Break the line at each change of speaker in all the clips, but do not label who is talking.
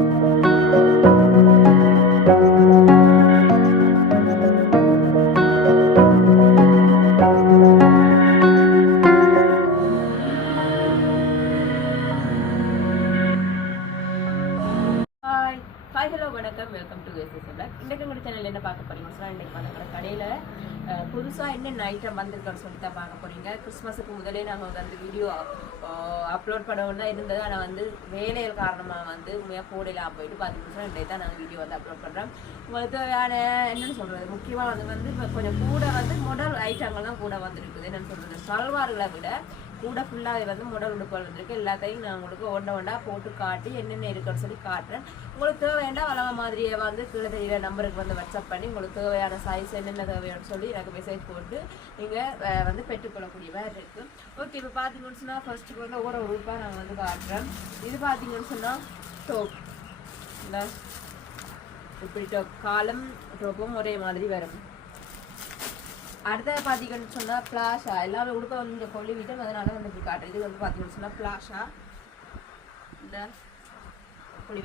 you. தான் இருந்தது. ஆனால் வந்து வேலைகள் காரணமாக வந்து உண்மையாக போடலாம் போயிட்டு பார்த்தீங்கன்னா இன்றைக்கு தான் நாங்கள் வீடியோ வந்து அப்லோட் பண்ணுறோம் உங்களுக்கு தேவையான என்னன்னு சொல்கிறது முக்கியமாக வந்து வந்து இப்போ கொஞ்சம் கூட வந்து முதல் ஐட்டங்கள்லாம் கூட வந்துருக்குது என்னென்னு சொல்கிறது சல்வார்களை விட கூட ஃபுல்லாக வந்து முடல் உடுப்புகள் வந்திருக்கு எல்லாத்தையும் நான் உங்களுக்கு ஒன்றை ஒன்றா போட்டு காட்டி என்னென்ன இருக்குன்னு சொல்லி காட்டுறேன். உங்களுக்கு தேவையான அளவு மாதிரியே வந்து கீழே தெரியல நம்பருக்கு வந்து வாட்ஸ்அப் பண்ணி உங்களுக்கு தேவையான சைஸ் என்னென்ன தேவையானு சொல்லி எனக்கு மெசேஜ் போட்டு நீங்கள் வந்து பெற்றுக்கொள்ளக்கூடிய மாதிரி இருக்குது ஓகே இப்போ பார்த்தீங்கன்னு சொன்னால் ஃபர்ஸ்ட்டுக்கு வந்து ஒவ்வொரு உறுப்பாக நான் வந்து காட்டுறேன். இது பார்த்தீங்கன்னு சொன்னால் டோப் இல்லை இப்படி டோப் காலம் டோப்பும் ஒரே மாதிரி வரும். அடுத்தது பார்த்தீங்கன்னு சொன்னால் பிளாஷா. எல்லாமே உடுக்க வந்து இங்கே கொல்லி விட்டு அதனால வந்து இப்படி காட்டுறது இது வந்து பார்த்தீங்கன்னு சொன்னால் பிளாஷா. இந்த இப்படி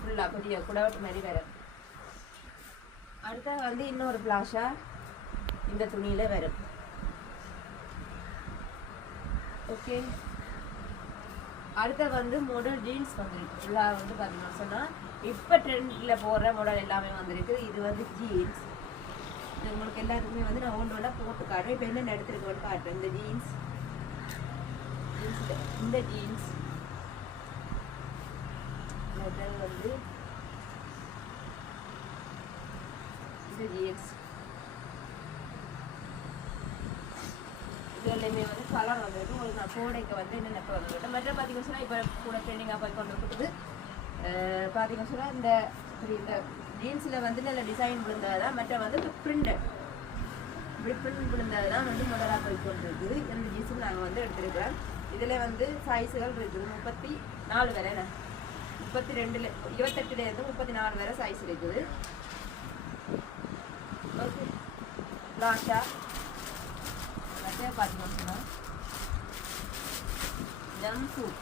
ஃபுல்லாக பெரிய குடவட்டு மாதிரி வரும் அடுத்தது வந்து இன்னொரு பிளாஷா. இந்த துணியில் வரும் ஓகே. அடுத்த வந்து மாடல் ஜீன்ஸ் வந்துருக்கு. ஃபுல்லாக வந்து பார்த்தீங்கன்னு சொன்னால் இப்போ ட்ரெண்டில் போடுற மாடல் எல்லாமே வந்திருக்கு. இது வந்து ஜீன்ஸ் உங்களுக்கு எல்லாத்துக்குமே வந்து நான் ஒன்று ஒன்றா போட்டு காட்டுறேன். இப்போ என்னென்ன எடுத்துருக்கோன்னு காட்டுறேன். இந்த ஜீன்ஸ் இந்த ஜீன்ஸ் வந்து இந்த ஜீன்ஸ் இது எல்லாமே வந்து கலர் வந்துருக்கு உங்களுக்கு நான் கோடைக்கு வந்து என்னென்ன இப்போ வந்துருக்கு மற்ற பார்த்தீங்கன்னு சொன்னால் இப்போ கூட ட்ரெண்டிங்காக போய் கொண்டு இருக்குது. பார்த்தீங்கன்னு சொன்னால் இந்த ஜீன்ஸில் வந்து நல்ல டிசைன் விழுந்தால் தான் மற்ற வந்து இப்போ பிரிண்ட் இப்படி பிரிண்ட் விழுந்தது தான் வந்து முதலாக போய் கொண்டிருக்குது. இந்த ஜீன்ஸும் நாங்கள் வந்து எடுத்துருக்கிறோம் இதில் வந்து சைஸுகள் இருக்குது. முப்பத்தி நாலு வரை முப்பத்தி ரெண்டுல இருபத்தெட்டுலேருந்து முப்பத்தி நாலு வரை சைஸ் இருக்குது. ஓகே லாஷா மற்ற பார்த்தீங்கன்னா ஜம்ப் சூட்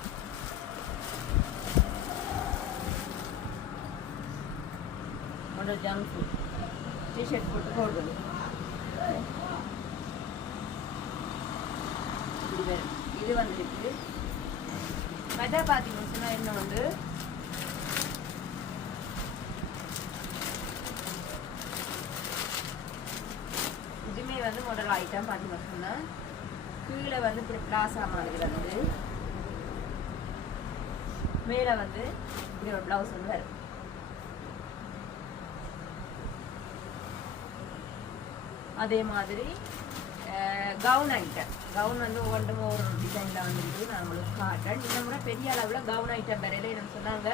மாடல் ஜங்க் டிஷர்ட் போட்டு போடுறது இது இது வந்துருக்கு மெட்டா பார்த்தீங்கன்னு சொன்னால் இன்னும் வந்து இதுவுமே வந்து முதல் ஐட்டம் பார்த்தீங்கன்னு சொன்னால் கீழே வந்து இப்படி பிளாசா மாதிரி வந்து மேலே வந்து இப்படி ஒரு ப்ளவுஸ் வந்து வரும் அதே மாதிரி கவுன் ஐட்டம் கவுன் வந்து ஒவ்வொன்றும் ஒவ்வொரு டிசைனில் வந்துருக்கு. நான் உங்களுக்கு காட்டுறேன் இந்த முறை பெரிய அளவில் கவுன் ஐட்டம் வரையில என்ன சொன்னாங்க.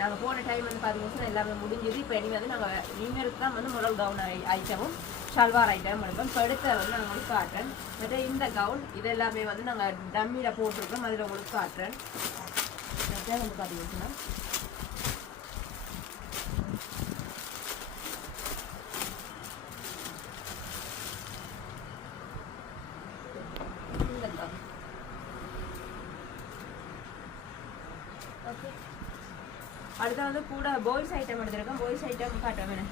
நாங்கள் போன டைம் வந்து பார்த்தீங்கன்னா எல்லாமே முடிஞ்சது. இப்போ இனி வந்து நாங்கள் இனிமேலுக்கு தான் வந்து முதல் கவுன் ஐட்டமும் ஷல்வார் ஐட்டம் எடுப்போம். இப்போ எடுத்த வந்து நான் உங்களுக்கு காட்டுறேன் மற்ற இந்த கவுன் இது எல்லாமே வந்து நாங்கள் டம்மியில் போட்டிருக்கோம். அதில் உங்களுக்கு காட்டுறேன் மற்ற வந்து பார்த்தீங்கன்னா இந்த gown. Okay. அடுத்து வந்து கூட பாய்ஸ் ஐட்டம் எடுத்துருக்கோம். பாய்ஸ் ஐட்டம் காட்டுறேன் வேணும்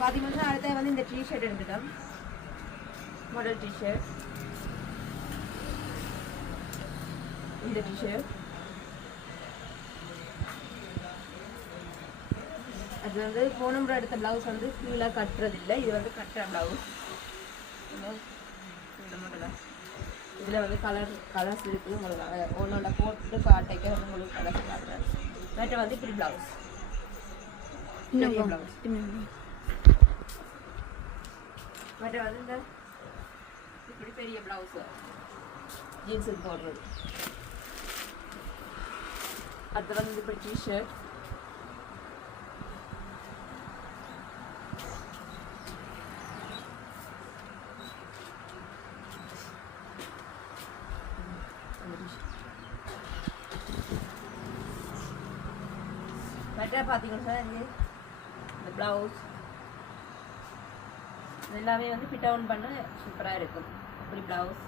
பார்த்தீங்கன்னா அடுத்த வந்து இந்த டிஷர்ட் எடுத்துட்டோம். மாடல் டிஷர்ட் இந்த டிஷர்ட் அது வந்து போன முறை எடுத்த ப்ளவுஸ் வந்து ஃபுல்லாக கட்டுறது இல்லை இது வந்து கட்டுற ப்ளவுஸ் இதில் வந்து கலர் கலர்ஸ் இருக்குது. உங்களுக்கு ஒன்றோட போட்டு பாட்டைக்கு வந்து உங்களுக்கு கலர்ஸ் காட்டுறேன். மற்ற வந்து இப்படி ப்ளவுஸ் மற்ற வந்து இந்த இப்படி பெரிய ப்ளவுஸ் ஜீன்ஸுக்கு போடுறது அடுத்து வந்து இப்படி டிஷர்ட் மற்ற பார்த்தீங்கன்னா இங்கே இந்த ப்ளவுஸ் எல்லாமே வந்து ஃபிட் அவுன் பண்ண சூப்பராக இருக்கும். இப்படி ப்ளவுஸ்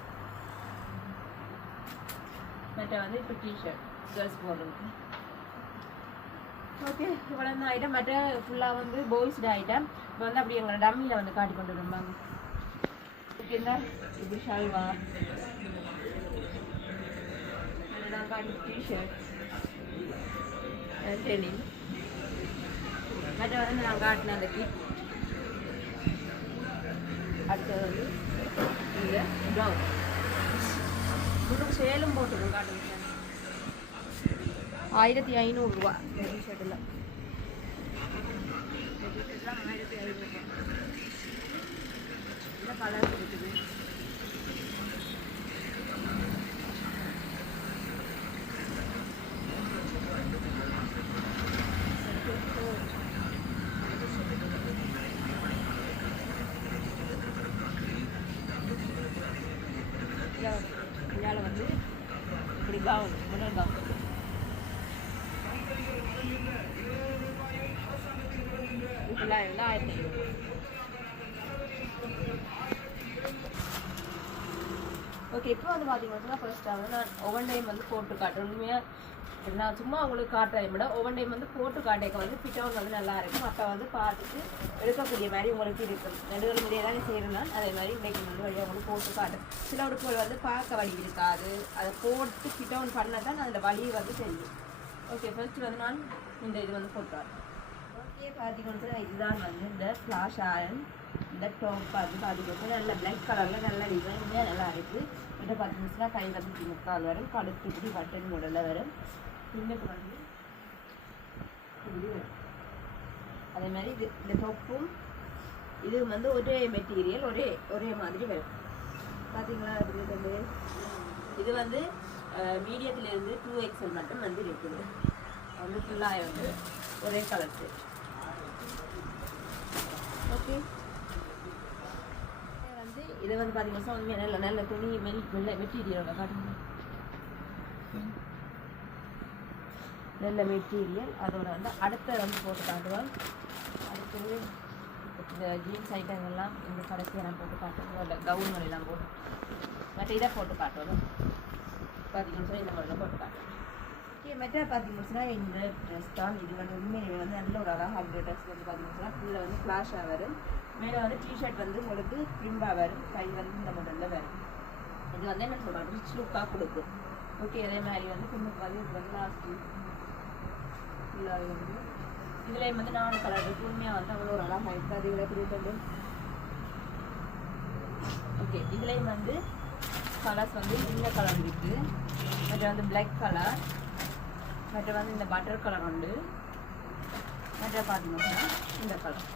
மற்ற வந்து இப்போ டிஷர்ட் கேர்ள்ஸ் போடுறது ஓகே இவ்வளோ தான் ஐட்டம் மற்ற ஃபுல்லாக வந்து பாய்ஸ்டு ஐட்டம் இப்போ வந்து அப்படி எங்களை டம்மியில் வந்து காட்டி கொண்டு வருவாங்க ஓகே இருந்தா இப்படி ஷால்வா. நான் காட்டி டிஷர்ட் டெனிம் மற்ற வந்து நான் காட்டின அந்த கிட் அடுத்தது வந்து இந்த ப்ளவுஸ் இன்னும் சேலும் போட்டுருக்கோம் காட்டுங்க ஆயிரத்தி ஐநூறுரூவா இந்த டிஷர்ட்டில் ஆயிரத்தி ஐநூறுரூவா இந்த கலர் இருக்குது இதால் வந்து இப்படி கவுன் முதல் கவுன் இப்படிலாம் இருந்தால் ஆயிரத்தி ஓகே இப்போ வந்து பார்த்தீங்கன்னா ஃபர்ஸ்ட் வந்து நான் ஒவ்வொன் டைம் வந்து போட்டு காட்டுறேன். உண்மையாக நான் சும்மா உங்களுக்கு காட்டுறேன். விட ஒவ்வொன் டைம் வந்து போட்டு காட்டேக்க வந்து ஃபிட் அவுட் வந்து நல்லா இருக்கும் அப்போ வந்து பார்த்துட்டு எடுக்கக்கூடிய மாதிரி உங்களுக்கு இருக்கும். நடுவில் முடிய தானே செய்யணும்னா அதே மாதிரி இன்றைக்கு வந்து வழியாக உங்களுக்கு போட்டு காட்டும் சில உடுப்புகள் வந்து பார்க்க வழி இருக்காது. அதை போட்டு ஃபிட் அவுட் பண்ண தான் அதில் வழி வந்து தெரியும். ஓகே ஃபர்ஸ்ட் வந்து நான் இந்த இது வந்து போட்டு இங்கே பார்த்திங்கன்னா பார்த்தீங்கன்னா இதுதான் வந்து இந்த ஃப்ளாஷ் ஆரன் இந்த டாப் வந்து பார்த்தீங்கன்னா நல்ல பிளாக் கலரில் நல்ல டிசைனாக நல்லா இருக்குது இதை பார்த்தீங்கன்னா கை வந்து முக்கால் வரும் கழுத்து இப்படி பட்டன் மாடலில் வரும் பின்னுக்கு வந்து இப்படி வரும் அதே மாதிரி இது இந்த தொப்பும் இது வந்து ஒரே மெட்டீரியல் ஒரே ஒரே மாதிரி வரும் பார்த்தீங்களா எப்படி வந்து இது வந்து மீடியத்துலேருந்து டூ எக்ஸல் மட்டும் வந்து இருக்குது வந்து ஃபுல்லாக வந்து ஒரே கலர் ஓகே வந்து இது வந்து பார்த்தீங்கன்னா உண்மையாக நல்ல நல்ல துணி மெல் வெள்ளை மெட்டீரியலோட காட்டுங்க. நல்ல மெட்டீரியல் அதோட வந்து அடுத்த வந்து போட்டு காட்டுவோம். அடுத்தது இந்த ஜீன்ஸ் ஐட்டங்கள்லாம் இந்த கடைசியெல்லாம் போட்டு காட்டுவோம். இல்லை கவுன்கள் எல்லாம் போட்டு. மற்ற இதை போட்டு காட்டுவோம். பார்த்தீங்கன்னா இந்த மாதிரிலாம் போட்டு காட்டுவோம். மெட்டா பார்த்தீங்கன்னா இந்த ட்ரெஸ் தான். இது வந்து உண்மையிலே வந்து நல்ல ஒரு அழகாக இந்த ட்ரெஸ் வந்து பார்த்தீங்கன்னா ஃபுல்லாக வந்து ஃப்ளாஷாக வரும். மேலே வந்து டிஷர்ட் வந்து உங்களுக்கு ப்ரிம்பாக வரும். கை வந்து இந்த மாடலில் வரும். இது வந்து என்ன சொல்கிறாங்க ரிச் லுக்காக கொடுக்கும். ஓகே அதே மாதிரி வந்து பின்னுக்கு வந்து இது வந்து லாஸ்ட் ஃபுல்லாக வந்து இதுலேயும் வந்து நாலு கலர் இருக்கு. உண்மையாக வந்து அவ்வளோ ஒரு அழகாக இருக்குது அது இதில் பிரிண்ட் ஓகே இதுலேயும் வந்து கலர்ஸ் வந்து இந்த கலர் இருக்குது மற்ற வந்து பிளாக் கலர் மற்ற வந்து இந்த பட்டர் கலர் உண்டு. மற்ற பார்த்தீங்கன்னா இந்த கலர்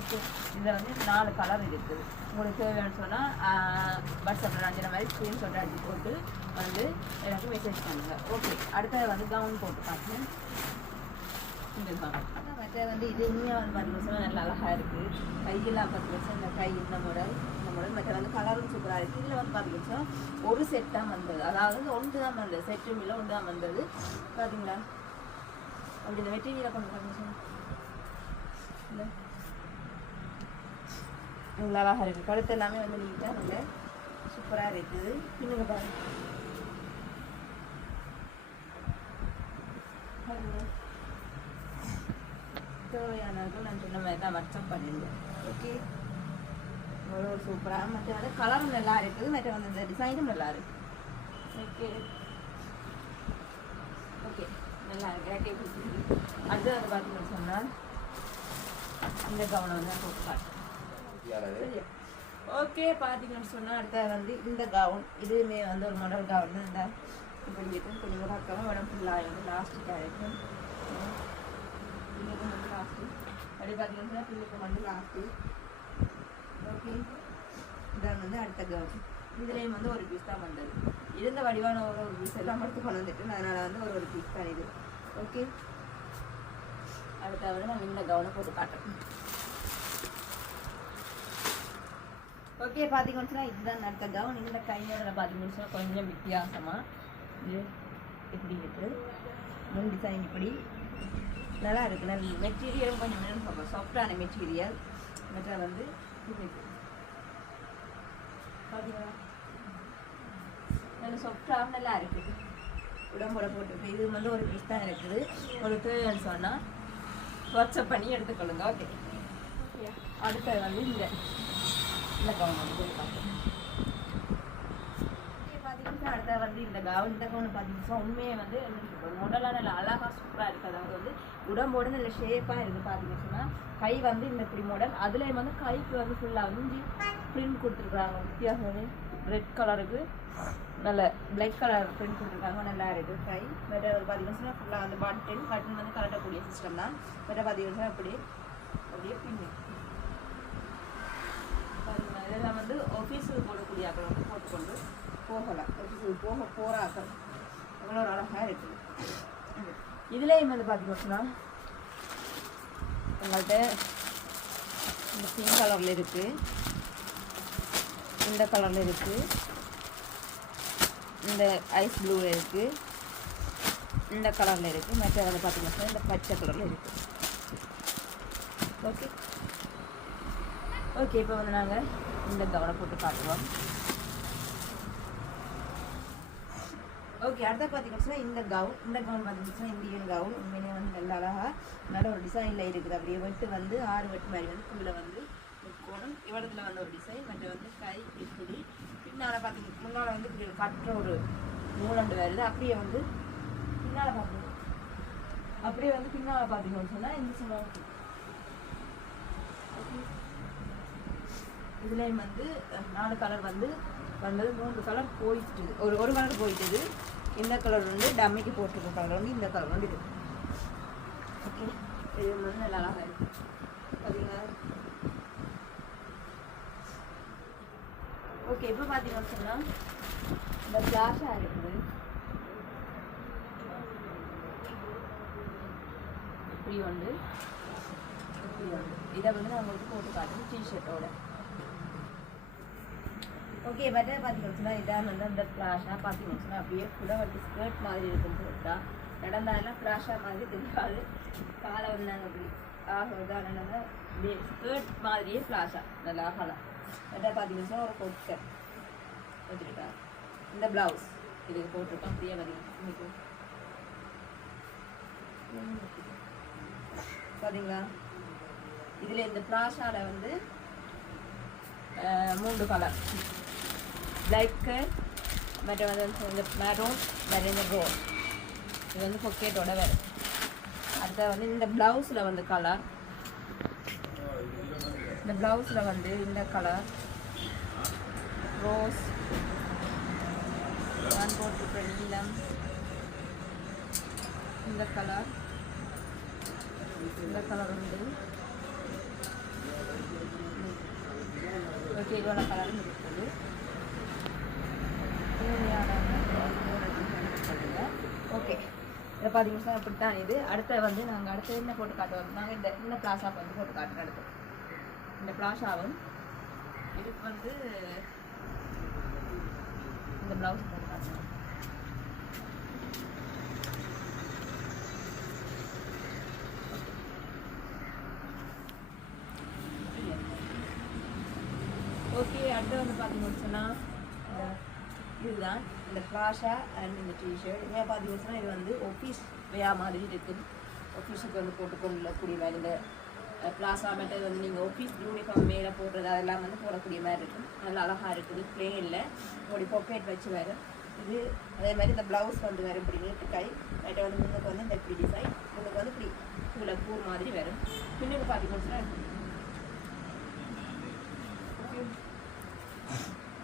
ஓகே இதில் வந்து நாலு கலர் இருக்குது உங்களுக்கு தேவைன்னு சொன்னால் வாட்ஸ்அப்பில் அஞ்சு மாதிரி ஸ்க்ரீன்ஷாட் அடிச்சு போட்டு வந்து எனக்கு மெசேஜ் பண்ணுங்கள் ஓகே அடுத்தது வந்து கவுன் போட்டு பார்த்து இந்த கவுன் மற்ற வந்து இது இனியா வந்து பத்து வருஷம் நல்லா அழகாக இருக்குது கையெல்லாம் பத்து வருஷம் இந்த கை இந்த முறை மாடல் மற்ற வந்து கலரும் சூப்பராக இருக்குது இதில் வந்து பத்து ஒரு செட் தான் வந்தது. அதாவது ஒன்று தான் வந்தது. செட்டும் இல்லை ஒன்று தான் வந்தது. பார்த்தீங்களா அப்படி இந்த மெட்டீரியலை கொண்டு வந்து இல்லை இவ்வளோ அழகாக இருக்குது கழுத்து எல்லாமே வந்து நீட்டாக நல்ல சூப்பராக இருக்குது. பின்னுங்க பாருங்க. தேவையானவர்கள் நான் சொன்ன மாதிரி தான் வாட்ஸ்அப் பண்ணியிருந்தேன். ஓகே இவ்வளோ சூப்பராக மற்ற வந்து கலரும் நல்லா இருக்குது மற்ற வந்து இந்த டிசைனும் நல்லா இருக்கு ஓகே ஓகே நல்லா இருக்கு ஓகே அடுத்து வந்து பார்த்தீங்கன்னு சொன்னால் இந்த கவனம் வந்து போட்டு காட்டுறேன் ஓகே பார்த்தீங்கன்னு சொன்னால் அடுத்த வந்து இந்த கவுன் இதுவுமே வந்து ஒரு மாடல் கவுன் தான். இந்த இப்படி இருக்கும். கொஞ்சம் கூட அக்காவும் உடம்பு ஃபுல்லாக வந்து லாஸ்ட்டுக்கு ஆகிருக்கும் பிள்ளைக்கு வந்து லாஸ்ட்டு அப்படி பார்த்தீங்கன்னா பிள்ளைக்கு வந்து லாஸ்ட்டு இதான் வந்து அடுத்த கவுன் இதுலேயும் வந்து ஒரு பீஸ் தான் வந்தது. இருந்த வடிவான ஒரு ஒரு பீஸ் எல்லாம் மட்டும் கொண்டு வந்துட்டு அதனால் வந்து ஒரு ஒரு பீஸ் தான் இது. ஓகே அடுத்த வந்து நான் இந்த கவுனை போட்டு காட்டுறேன். ஓகே பார்த்தீங்கன்னு இதுதான் அடுத்த கவுன் இந்த கையில் பாதி சொன்னால் கொஞ்சம் வித்தியாசமாக இது இப்படி இருக்குது முன் டிசைன் இப்படி. நல்லா இருக்குது நல்ல மெட்டீரியலும் கொஞ்சம் சாஃப்டான மெட்டீரியல் மற்ற வந்து இப்படி நல்ல சாஃப்டாக நல்லா இருக்குது. உடம்போட போட்டு. இது வந்து ஒரு பீஸ் தான் இருக்குது. ஒரு தேவைன்னு சொன்னால் வாட்ஸ்அப் பண்ணி எடுத்துக்கொள்ளுங்க. ஓகே அடுத்தது வந்து இந்த. இந்த கவுன் வந்து பார்ப்போம் பார்த்தீங்கன்னா அடுத்த வந்து இந்த கவுன் இந்த கவுன் பார்த்தீங்கன்னா உண்மையே வந்து உடலாக நல்ல அழகாக சூப்பராக இருக்குது அதாவது வந்து உடம்போட நல்ல ஷேப்பாக இருக்குது பார்த்தீங்கன்னு சொன்னால் கை வந்து இந்த இப்படி மாடல் அதுலேயும் வந்து கைக்கு வந்து ஃபுல்லாக வந்து பிரிண்ட் கொடுத்துருக்குறாங்க வித்தியாசம். ரெட் கலருக்கு நல்ல பிளாக் கலர் பிரிண்ட் கொடுத்துருக்காங்க. நல்லா இருக்குது கை. வேறு பார்த்தீங்கன்னா ஃபுல்லாக அந்த பட்டன் பட்டன் வந்து கலட்டக்கூடிய சிஸ்டம் தான். வேறு பார்த்தீங்கன்னா அப்படி அப்படியே பின்னு இதெல்லாம் வந்து ஆஃபீஸுக்கு போடக்கூடிய அக்கறை வந்து போட்டுக்கொண்டு போகலை. போக போகிற ஆக்கள் அவ்வளோ ஒரு அழகாக இருக்குது இதுலேயும் வந்து பார்த்தீங்கன்னா உங்கள்கிட்ட இந்த பிங்க் கலரில் இருக்குது இந்த கலரில் இருக்குது இந்த ஐஸ் ப்ளூவில் இருக்குது இந்த கலரில் இருக்குது மற்ற வந்து பார்த்தீங்கன்னா இந்த பச்சை கலரில் இருக்குது ஓகே ஓகே இப்போ வந்து நாங்கள் இந்த கவனை போட்டு பார்த்துருவோம் ஓகே அடுத்த பார்த்தீங்கன்னா இந்த கவுன் இந்த கவுன் பார்த்தீங்கன்னா இந்தியன் கவுன் உண்மையிலே வந்து நல்ல அழகாக நல்ல ஒரு டிசைனில் இருக்குது. அப்படியே வெட்டு வந்து ஆறு வெட்டு மாதிரி வந்து கீழே வந்து முக்கோணம் இவடத்தில் வந்து ஒரு டிசைன் மற்ற வந்து கை இப்படி. பின்னால் பார்த்தீங்கன்னா முன்னால் வந்து இப்படி கட்டுற ஒரு நூலண்டு வருது. அப்படியே வந்து பின்னால் பார்த்தீங்க அப்படியே வந்து பின்னால் பார்த்தீங்கன்னு சொன்னால் இந்த சொல்லுவாங்க இதுலேயும் வந்து நாலு கலர் வந்து வந்தது மூன்று கலர் போயிட்டு ஒரு ஒரு கலர் போயிட்டது இந்த கலர் வந்து டம்மிக்கு போட்டிருக்க கலர் வந்து இந்த கலர் வந்து இது. ஓகே இது வந்து நல்லா அழகாக இருக்கு. பார்த்தீங்களா ஓகே இப்போ பார்த்தீங்கன்னு சொன்னால் இந்த பிளாஷாக இருக்குது. இப்படி ஒன்று இப்படி ஒன்று இதை வந்து நான் உங்களுக்கு போட்டு காட்டுறேன் டிஷர்ட்டோட ஓகே பட் பார்த்தீங்கன்னா இதாக நல்லா இந்த ஃப்ளாஷாக பார்த்தீங்கன்னா அப்படியே கூட வந்து ஸ்கர்ட் மாதிரி இருக்கும் போட்டா நடந்தாலும் ஃப்ளாஷாக மாதிரி தெரியாது காலை வந்தாங்க அப்படி ஆகிறதா நடந்தால் அப்படியே ஸ்கர்ட் மாதிரியே ஃப்ளாஷாக நல்லா ஆகலாம் பட் பார்த்தீங்கன்னா ஒரு கொட்டை வச்சுருக்கா இந்த ப்ளவுஸ் இதுக்கு போட்டிருக்கோம் அப்படியே வந்து பார்த்தீங்களா இதில் இந்த ப்ளாஷாவில் வந்து மூன்று கலர் பிளாக்கு மற்ற வந்து இந்த மெரூன் வேறு இந்த இது வந்து பொக்கேட்டோட வேறு. அடுத்த வந்து இந்த ப்ளவுஸில் வந்து கலர் இந்த ப்ளவுஸில் வந்து இந்த கலர் ரோஸ் நான் போட்டிருக்க நீலம் இந்த கலர் இந்த கலர் வந்து. ஓகே இவ்வளோ கலர் இருக்குது இதை பார்த்தீங்கன்னா இப்படி தான் இது. அடுத்த வந்து நாங்கள் அடுத்து என்ன போட்டு காட்டுவோம்? நாங்கள் இந்த இந்த பிளாஷா வந்து போட்டு காட்டுறோம் அடுத்து. இந்த பிளாஷாவும் இதுக்கு வந்து இந்த ப்ளவுஸ் போட்டு காட்டுறோம். ஓகே அடுத்து வந்து பார்த்தீங்கன்னு சொன்னால் இதுதான் இந்த ஃப்ளாஷா அண்ட் இந்த டிஷர்ட் இங்கே பார்த்தீங்கன்னு இது வந்து ஆஃபீஸ் வேயா மாதிரி இருக்குது ஆஃபீஸுக்கு வந்து போட்டுக்கொள்ளக்கூடிய மாதிரி இந்த பிளாசா மெட்டர் வந்து நீங்கள் ஆஃபீஸ் யூனிஃபார்ம் மேலே போடுறது அதெல்லாம் வந்து போடக்கூடிய மாதிரி இருக்கும். நல்லா அழகாக இருக்குது பிளேனில் ஒரு பாக்கெட் வச்சு வேறு. இது அதே மாதிரி இந்த ப்ளவுஸ் வந்து வரும் இப்படி நீட்டு கை. லைட்டை வந்து முன்னுக்கு வந்து இந்த இப்படி டிசைன் முன்னுக்கு வந்து இப்படி கீழே பூ மாதிரி வரும் பின்னுக்கு பார்த்தீங்கன்னு சொன்னால்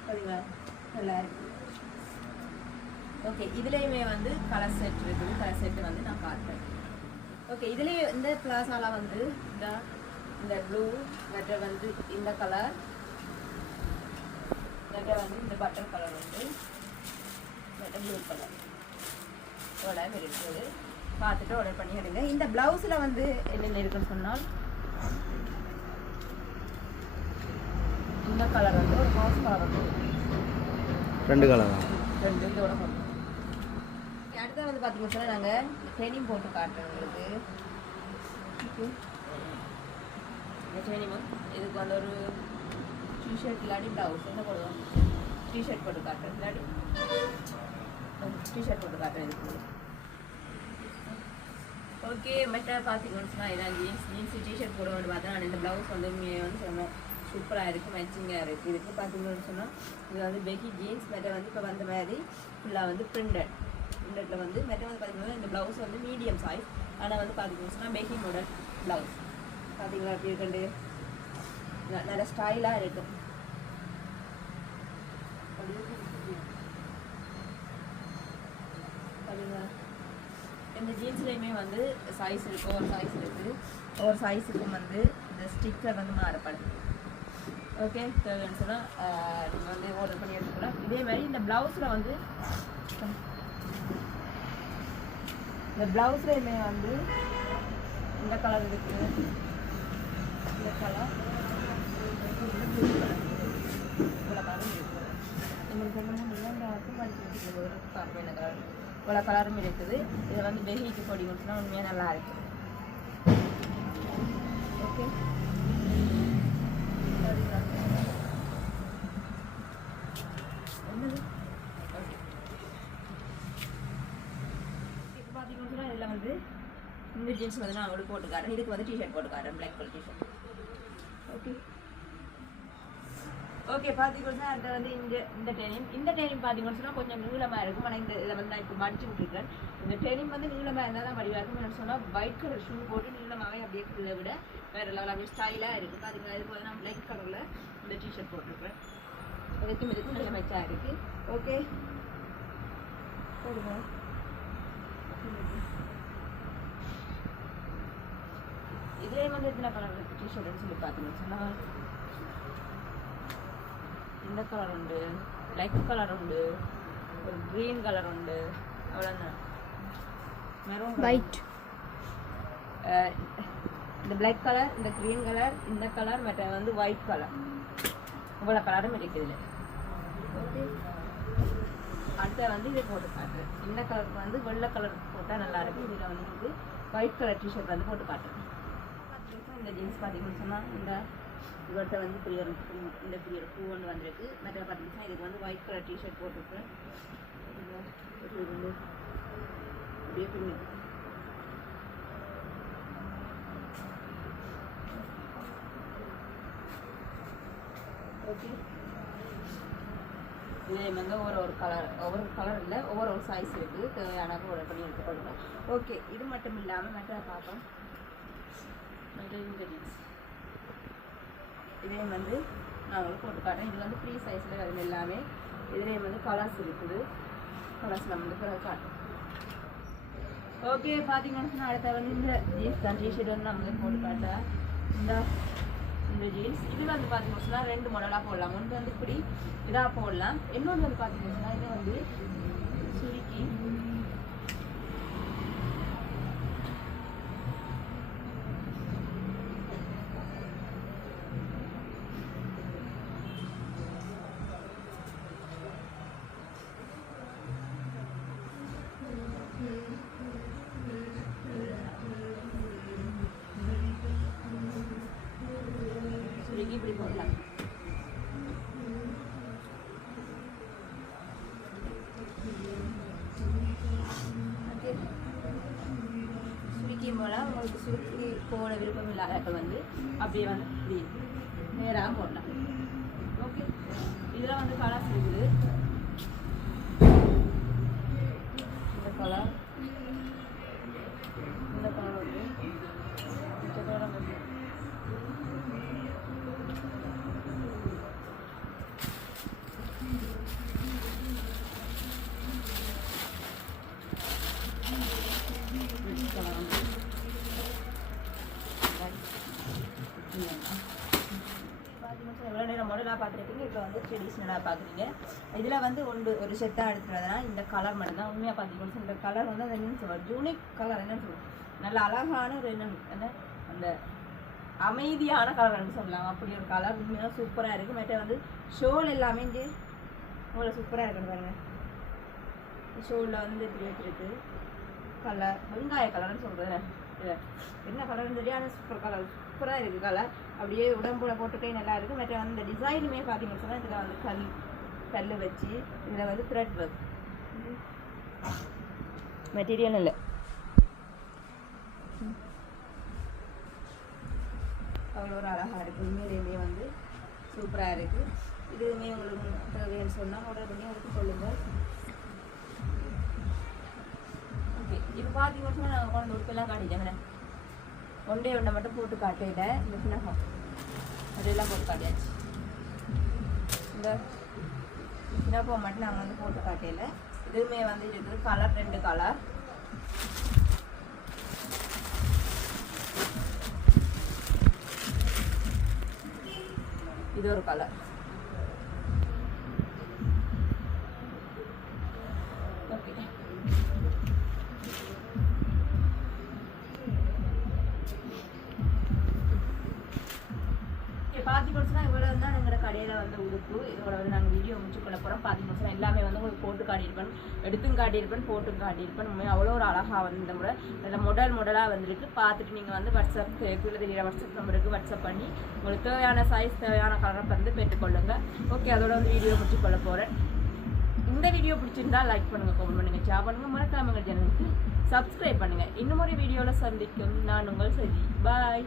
சரிங்களா நல்லா இருக்கு. ஓகே இதுலேயுமே வந்து கலர் செட் இருக்குது. கலர் செட் வந்து நான் காட்டுறேன். ஓகே இதுலேயே இந்த பிளாசால வந்து இந்த இந்த ப்ளூ மற்ற வந்து இந்த கலர் மற்ற வந்து இந்த பட்டர் கலர் வந்து மற்ற ப்ளூ கலர் இவ்வளோ இருக்குது பார்த்துட்டு ஆர்டர் பண்ணி எடுங்க. இந்த ப்ளவுஸில் வந்து என்னென்ன இருக்குன்னு சொன்னால் இந்த கலர் வந்து ஒரு ரோஸ் கலர் வந்து
ரெண்டு கலரா
ரெண்டு இதோட பத்து அடுத்த சொன்னால் நாங்கள் ட்ரெயினிங் போட்டு காட்டுறோம் உங்களுக்கு. இந்த இதுக்கு வந்து ஒரு டிஷர்ட் இல்லாட்டி ப்ளவுஸ் என்ன போடுவோம்? டிஷர்ட் போட்டு காட்டுறோம் இல்லாட்டி டிஷர்ட் போட்டு காட்டுறேன் இதுக்கு ஓகே மெட்டா பார்த்தீங்கன்னா இதான் ஜீன்ஸ் ஜீன்ஸ் டிஷர்ட் போட வேண்டிய பார்த்தா நான் இந்த ப்ளவுஸ் வந்து உண்மையை வந்து சொன்னேன் சூப்பராக இருக்குது மேட்சிங்காக இருக்குது இதுக்கு பார்த்தீங்கன்னு சொன்னால் இது வந்து பெகி ஜீன்ஸ் மெட்டை வந்து இப்போ வந்த மாதிரி ஃபுல்லாக வந்து பிரிண்டட் பிரிண்டடில் வந்து மெட்டை வந்து பார்த்தீங்கன்னா இந்த ப்ளவுஸ் வந்து மீடியம் சைஸ் ஆனால் வந்து பார்த்தீங்கன்னு சொன்னால் மாடல் ப்ளவுஸ் பார்த்தீங்களா எப்படி இருக்குண்டு நிறைய ஸ்டைலாக இருக்குது பார்த்தீங்களா இந்த ஜீன்ஸ்லேயுமே வந்து சைஸ் இருக்கு ஒரு சைஸ் இருக்குது ஒரு சைஸுக்கும் வந்து இந்த ஸ்டிக்கர் வந்து மாறப்படும் ஓகே தேவைன்னு சொன்னால் நீங்கள் வந்து ஆர்டர் பண்ணி எடுத்துக்கலாம். இதே மாதிரி இந்த ப்ளவுஸில் வந்து இந்த ப்ளவுஸ்லேயுமே வந்து இந்த கலர் இருக்குது இந்த கலர் இவ்வளோ கலரும் இருக்குது எங்களுக்கு ரெண்டு மூணு இரண்டாவது படிச்சு ஒரு பார்ப்பேன் கலர் இவ்வளோ கலரும் இருக்குது. இது வந்து வெஹிக்கு பொடி கொடுத்துனா உண்மையாக நல்லா இருக்கு. ஓகே என்னது ஓகே இப்போ பார்த்தீங்கன்னு சொன்னால் இதில் வந்து இந்த ஜீன்ஸ் வந்து நான் அவளுக்கு போட்டுக்காரன். இதுக்கு வந்து T shirt போட்டுக்காரன். Black colour T shirt okay okay பார்த்தீங்கன்னா அது வந்து இந்த இந்த டெனிம் இந்த டெனிம் பார்த்தீங்கன்னு சொன்னால் கொஞ்சம் நீளமாக இருக்கும். ஆனால் இந்த இதை வந்து நான் இப்போ மடிச்சு விட்டுருக்கேன். இந்த டெனிம் வந்து நீளமாக இருந்தால் தான் வடிவாக இருக்கும். என்ன சொன்னால் ஒயிட் கலர் ஷூ போட்டு நீளமாகவே அப்படியே கீழே விட வேறு லெவல் அப்படியே ஸ்டைலாக இருக்குது பார்த்தீங்கன்னா அதுக்கு வந்து நான் பிளாக் கலரில் இந்த டிஷர்ட் போட்டிருக்கேன். இதுக்கும் இதுக்கும் நல்ல மேட்சாக இருக்குது ஓகே போடுங்க. இதுலேயே வந்து எத்தனை கலர் டிஷர்ட்னு சொல்லி பார்த்தீங்கன்னு சொன்னால் இந்த கலர் உண்டு பிளாக் கலர் உண்டு ஒரு க்ரீன் கலர் உண்டு. அவ்வளோதான் மெரூன்
ஒயிட்
இந்த பிளாக் கலர் இந்த க்ரீன் கலர் இந்த கலர் மற்ற வந்து ஒயிட் கலர் இவ்வளோ கலரும் இருக்குது அடுத்த வந்து இதை போட்டு காட்டுறேன் இந்த கலருக்கு வந்து வெள்ளை கலர் போட்டால் நல்லா இருக்கும். இதில் வந்து ஒயிட் கலர் டிஷர்ட் வந்து போட்டு காட்டுறேன். இந்த ஜீன்ஸ் பார்த்தீங்கன்னு சொன்னால் இந்த இவர்கிட்ட வந்து இப்படி ஒரு பூ இந்த இப்படி ஒரு பூ ஒன்று வந்திருக்கு. மற்ற பார்த்தீங்கன்னா இதுக்கு வந்து ஒயிட் கலர் டிஷர்ட் போட்டிருக்கேன். அப்படியே பின்னி. ஓகே இதே வந்து ஒவ்வொரு ஒரு கலர் ஒவ்வொரு கலர் இல்லை ஒவ்வொரு ஒரு சைஸ் இருக்குது தேவையான ஆர்டர் பண்ணி எடுத்துக்கொள்ளுங்க ஓகே இது மட்டும் இல்லாமல் மற்ற பார்ப்போம் மற்ற இந்த jeans. வந்து நான் உங்களுக்கு போட்டு காட்டுறேன். இது வந்து ஃப்ரீ சைஸில் வருது எல்லாமே. இதுலேயும் வந்து கலர்ஸ் இருக்குது. கலர்ஸ் நம்ம வந்து பிறகு காட்டுறோம் ஓகே பார்த்தீங்கன்னு அடுத்த வந்து இந்த ஜீன்ஸ் தான் டிஷர்ட் வந்து நம்ம போட்டு காட்டுறேன். இந்த இந்த ஜீன்ஸ் இது வந்து பார்த்தீங்கன்னா ரெண்டு மாடலாக போடலாம். ஒன்று வந்து இப்படி இதாக போடலாம். இன்னொன்று வந்து பார்த்தீங்கன்னா சொன்னால் இது வந்து சுருக்கி. போட விருப்பம் இல்லாதவர்கள் வந்து அப்படியே வந்து இப்படி நேராக போடலாம். ஓகே இதில் வந்து கலர்ஸ் இருக்குது இந்த கலர் இந்த கலர் வந்து இந்த கலர் வந்து எவ்வளோ நேரம் மாடலாக பார்த்துருப்பீங்க இப்போ ட்ரெடிஷ்னலாக பார்க்குறீங்க இதில் வந்து ஒன்று ஒரு செட்டாக எடுத்துறதுனா இந்த கலர் மட்டும் தான் உண்மையாக பார்த்தீங்கன்னா இந்த கலர் வந்து அந்த என்னன்னு சொல்லுவார் யூனிக் கலர் என்னன்னு சொல்லுவோம் நல்ல அழகான ஒரு என்ன என்ன அந்த அமைதியான கலர்னு சொல்லலாம். அப்படி ஒரு கலர் உண்மையாக சூப்பராக இருக்குது மற்ற வந்து ஷோல் எல்லாமே இங்கே அவ்வளோ சூப்பராக இருக்குது பாருங்க. ஷோவில் வந்து இப்படி வச்சுருக்கு. கலர் வெங்காய கலர்னு சொல்கிறது என்ன கலர்னு தெரியாது. சூப்பர் கலர் சூப்பராக இருக்குது கலர் அப்படியே உடம்புல போட்டுட்டே நல்லா இருக்குது மற்ற இந்த டிசைனுமே பார்த்தீங்கன்னு சொன்னால் இதில் வந்து கல் கல் வச்சு இதில் வந்து த்ரெட் ஒர்க் மெட்டீரியல் இல்லை. அவ்வளோ ஒரு அழகாக இருக்குது உண்மையிலேயுமே வந்து சூப்பராக இருக்குது இதுவுமே உங்களுக்கு தேவைன்னு சொன்னால் ஆர்டர் பண்ணி எடுத்து சொல்லுங்கள் ஓகே இப்போ பார்த்தீங்கன்னா நான் கொண்டு உடுப்பெல்லாம் காட்டிட்டேன். ஒன்றே ஒன்றை மட்டும் போட்டு காட்டையில. இந்த பின்னகம் அதெல்லாம் போட்டு காட்டியாச்சு. இந்த பின்னப்போ மட்டும் நாங்கள் வந்து போட்டு காட்டையில. இதுவுமே வந்து இருக்குது கலர் ரெண்டு கலர் இது ஒரு கலர் பாத்தி முடிச்சுனா இவ்வளோ தான் எங்களோட கடையில் வந்து உடுப்பு. இதோட வந்து நாங்கள் வீடியோ முடிச்சு கொள்ள போகிறோம் பாத்தி முடிச்சுனா எல்லாமே வந்து உங்களுக்கு போட்டு காட்டியிருப்பேன். எடுத்தும் காட்டியிருப்பேன் போட்டும் காட்டியிருப்பேன். உண்மையாக அவ்வளோ ஒரு அழகாக வந்து இந்த முறை. நல்ல மொடல் மாடலாக வந்துருக்கு. பார்த்துட்டு நீங்கள் வந்து வாட்ஸ்அப் கீழே தெரியிற வாட்ஸ்அப் நம்பருக்கு வாட்ஸ்அப் பண்ணி உங்களுக்கு தேவையான சைஸ் தேவையான கலரை வந்து பெற்றுக்கொள்ளுங்க ஓகே அதோட வந்து வீடியோ முடிச்சு கொள்ள போகிறேன் இந்த வீடியோ பிடிச்சிருந்தா லைக் பண்ணுங்க கமெண்ட் பண்ணுங்க ஷேர் பண்ணுங்க. மறக்காம எங்கள் சேனலுக்கு சப்ஸ்கிரைப் பண்ணுங்க. இன்னும் ஒரு வீடியோவில் சந்திக்கும். நான் உங்கள் சஜி பாய்